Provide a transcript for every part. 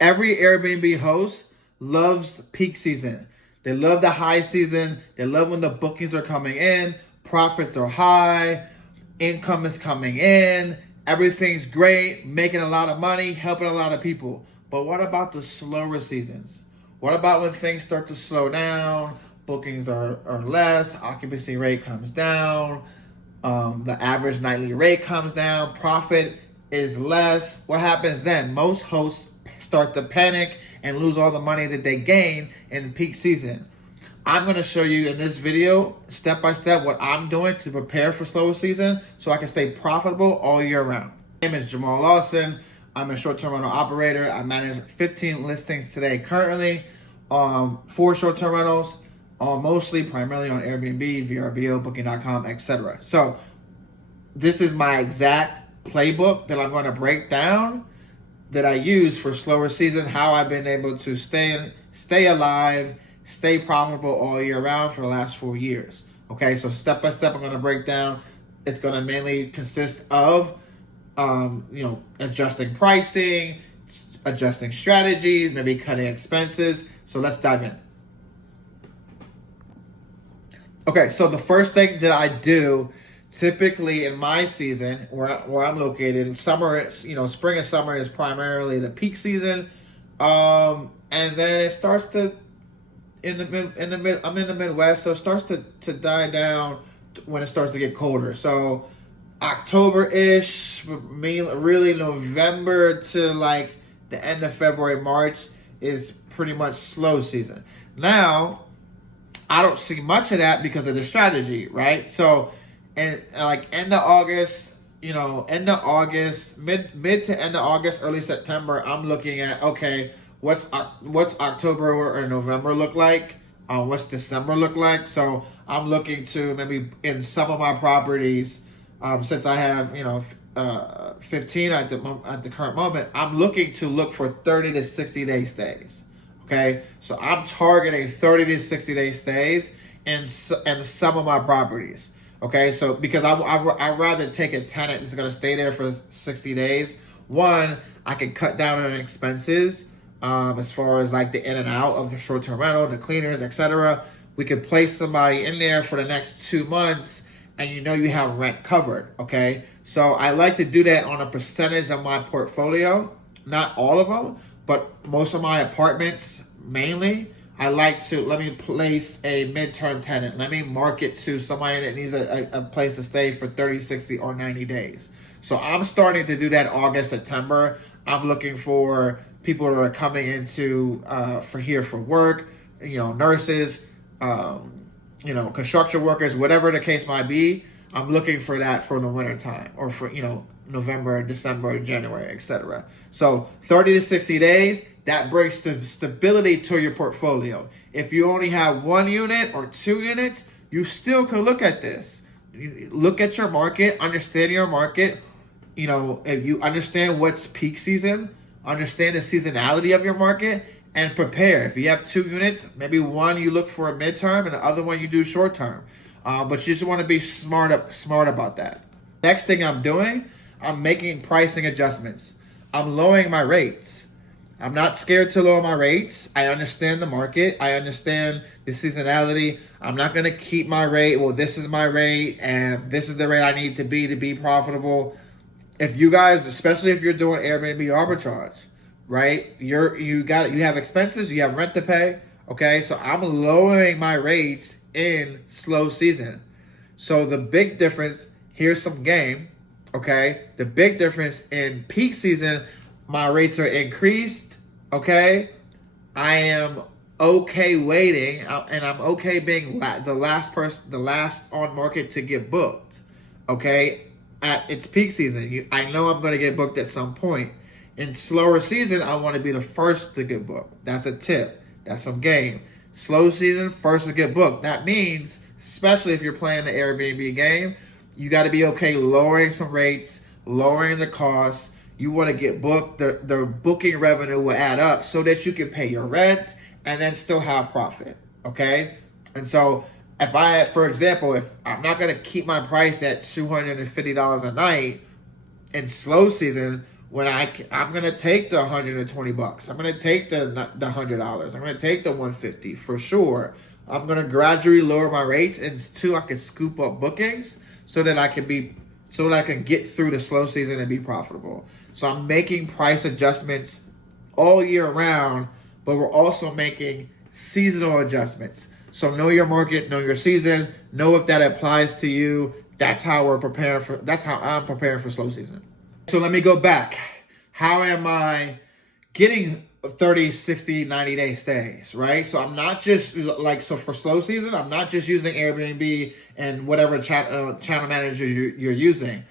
every Airbnb host loves peak season. They love the high season. They love when the bookings are coming in, profits are high, income is coming in, everything's great, making a lot of money, helping a lot of people. But what about the slower seasons? What about when things start to slow down, bookings are less, occupancy rate comes down, the average nightly rate comes down, profit is less? What happens then? Most hosts start to panic and lose all the money that they gain in peak season. I'm going to show you in this video, step by step, what I'm doing to prepare for slow season so I can stay profitable all year round. My name is Jamal Lawson. I'm a short-term rental operator. I manage 15 listings today currently, 4 short-term rentals, mostly primarily on Airbnb, VRBO, Booking.com, etc. So this is my exact playbook that I'm going to break down that I use for slower season, how I've been able to stay alive, stay profitable all year round for the last 4 years. Okay, so step by step, I'm going to break down. It's going to mainly consist of, adjusting pricing, adjusting strategies, maybe cutting expenses. So let's dive in. Okay, so the first thing that I do typically in my season where I'm located, summer, spring and summer is primarily the peak season. And then it starts to, I'm in the Midwest, so it starts to die down when it starts to get colder. So October-ish, really November to like the end of February, March is pretty much slow season. Now, I don't see much of that because of the strategy, right? So, and like end of August, mid to end of August, early September, I'm looking at, okay, what's October or November look like? What's December look like? So I'm looking to maybe in some of my properties, since I have 15 at the current moment, I'm looking to look for 30 to 60 day stays. Okay, so I'm targeting 30 to 60 day stays in some of my properties. Okay, so because I'd rather take a tenant that's going to stay there for 60 days. One, I can cut down on expenses as far as like the in and out of the short-term rental, the cleaners, etc. We could place somebody in there for the next 2 months and you have rent covered, okay? So I like to do that on a percentage of my portfolio, not all of them, but most of my apartments mainly. I like to, let me place a midterm tenant. Let me market to somebody that needs a place to stay for 30, 60, or 90 days. So I'm starting to do that August, September. I'm looking for people that are coming into for work, nurses, construction workers, whatever the case might be. I'm looking for that for the winter time or for, November, December, January, etc. So 30 to 60 days, that brings stability to your portfolio. If you only have 1 unit or 2 units, you still can look at this. Look at your market, understand your market. If you understand what's peak season, understand the seasonality of your market, and prepare. If you have 2 units, maybe one you look for a midterm and the other one you do short term. But you just want to be smart about that. Next thing I'm doing, I'm making pricing adjustments. I'm lowering my rates. I'm not scared to lower my rates. I understand the market. I understand the seasonality. I'm not going to keep my rate. Well, this is my rate and this is the rate I need to be profitable. If you guys, especially if you're doing Airbnb arbitrage, right? You have expenses, you have rent to pay. Okay, so I'm lowering my rates in slow season. So the big difference, here's some game. Okay, the big difference in peak season, my rates are increased. Okay, I am okay waiting, and I'm okay being the last on market to get booked. Okay, at its peak season, I know I'm going to get booked at some point. In slower season, I want to be the first to get booked. That's a tip. That's some game. Slow season, first to get booked. That means, especially if you're playing the Airbnb game, you got to be okay lowering some rates, lowering the costs. You want to get booked. The booking revenue will add up so that you can pay your rent and then still have profit. Okay? And so for example, if I'm not going to keep my price at $250 a night in slow season, when I'm gonna take the $120. I'm gonna take the $100. I'm gonna take the $150 for sure. I'm gonna gradually lower my rates, and two, I can scoop up bookings so that I can get through the slow season and be profitable. So I'm making price adjustments all year round, but we're also making seasonal adjustments. So know your market, know your season, know if that applies to you. That's how I'm preparing for slow season. So let me go back. How am I getting 30, 60, 90-day stays, right? So I'm not just so for slow season, I'm not just using Airbnb and whatever channel manager you're using.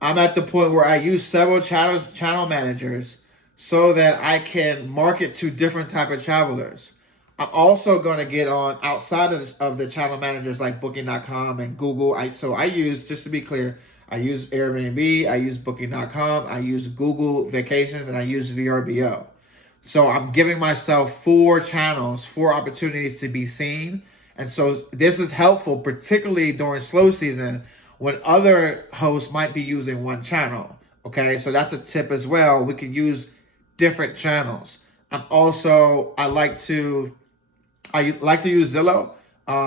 I'm at the point where I use several channel managers so that I can market to different type of travelers. I'm also going to get on outside of the channel managers like Booking.com and Google. I use, just to be clear, I use Airbnb, I use Booking.com, I use Google Vacations, and I use VRBO. So I'm giving myself 4 channels, 4 opportunities to be seen. And so this is helpful, particularly during slow season when other hosts might be using one channel. Okay, so that's a tip as well. We can use different channels. I like to use Zillow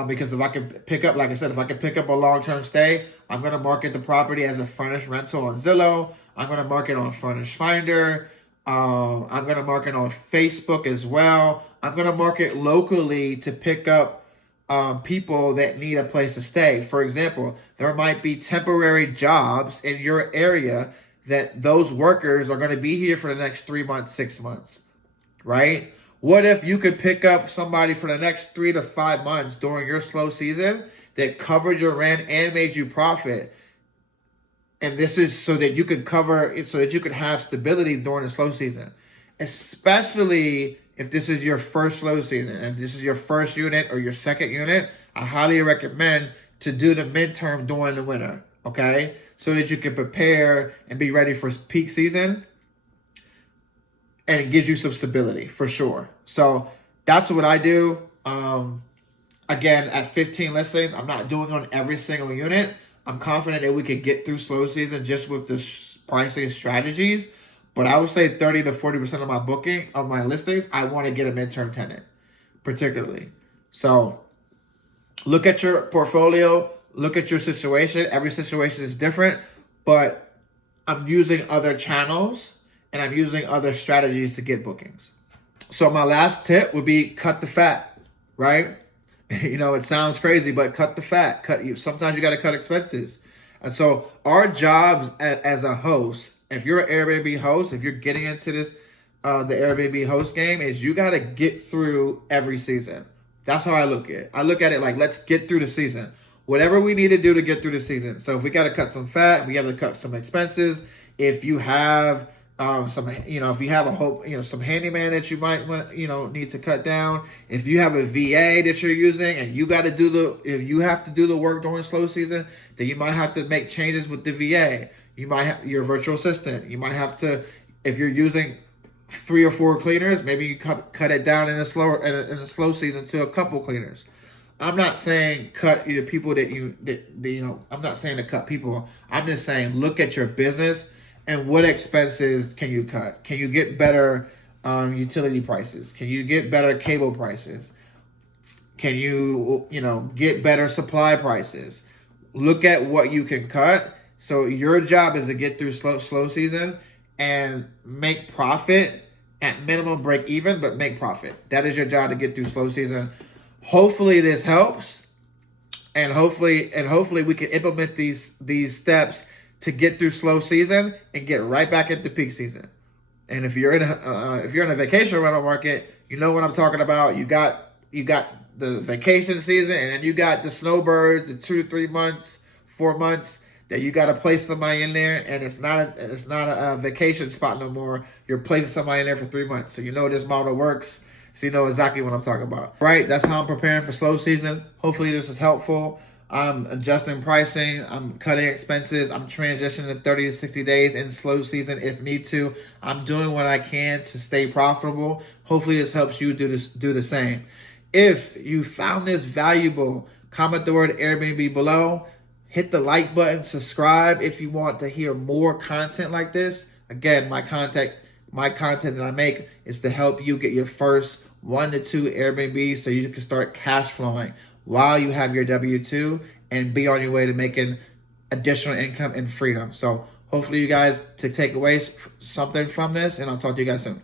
because if I can pick up, like I said, if I can pick up a long-term stay, I'm going to market the property as a furnished rental on Zillow. I'm going to market on Furnished Finder. I'm going to market on Facebook as well. I'm going to market locally to pick up people that need a place to stay. For example, there might be temporary jobs in your area that those workers are going to be here for the next 3 months, 6 months, right? What if you could pick up somebody for the next 3 to 5 months during your slow season that covered your rent and made you profit? And this is so that you could have stability during the slow season, especially if this is your first slow season and this is your first unit or your second unit. I highly recommend to do the midterm during the winter, okay? So that you can prepare and be ready for peak season, and it gives you some stability for sure. So that's what I do. Again, at 15 listings, I'm not doing on every single unit. I'm confident that we could get through slow season just with the pricing strategies. But I would say 30 to 40% of my listings, I want to get a midterm tenant, particularly. So look at your portfolio, look at your situation. Every situation is different, but I'm using other channels and I'm using other strategies to get bookings. So my last tip would be cut the fat, right? It sounds crazy, but cut the fat. Sometimes you got to cut expenses. And so our jobs as a host, if you're an Airbnb host, if you're getting into this, the Airbnb host game, is you got to get through every season. That's how I look at it. I look at it like, let's get through the season. Whatever we need to do to get through the season. So if we got to cut some fat, we have to cut some expenses. If you have if you have some handyman that you might want, need to cut down. If you have a VA that you're using and if you have to do the work during slow season, then you might have to make changes with the VA. You might have your virtual assistant. You might have to, if you're using 3 or 4 cleaners, maybe you cut it down in a slow season to a couple cleaners. I'm not saying cut people I'm not saying to cut people. I'm just saying look at your business. And what expenses can you cut? Can you get better utility prices? Can you get better cable prices? Can you, get better supply prices? Look at what you can cut. So your job is to get through slow season and make profit, at minimum break even, but make profit. That is your job to get through slow season. Hopefully this helps. And hopefully we can implement these steps to get through slow season and get right back into peak season. And if you're in a vacation rental market, you know what I'm talking about. You got the vacation season, and then you got the snowbirds, the 2 to 3 months, 4 months that you got to place somebody in there, and it's not a vacation spot no more. You're placing somebody in there for 3 months, so you know this model works. So you know exactly what I'm talking about. Right? That's how I'm preparing for slow season. Hopefully this is helpful. I'm adjusting pricing. I'm cutting expenses. I'm transitioning to 30 to 60 days in slow season if need to. I'm doing what I can to stay profitable. Hopefully this helps you do the same. If you found this valuable, comment the word Airbnb below. Hit the like button. Subscribe if you want to hear more content like this. Again, my content that I make is to help you get your first 1 to 2 Airbnbs so you can start cash flowing while you have your W-2 and be on your way to making additional income and freedom. So hopefully you guys to take away something from this, and I'll talk to you guys soon.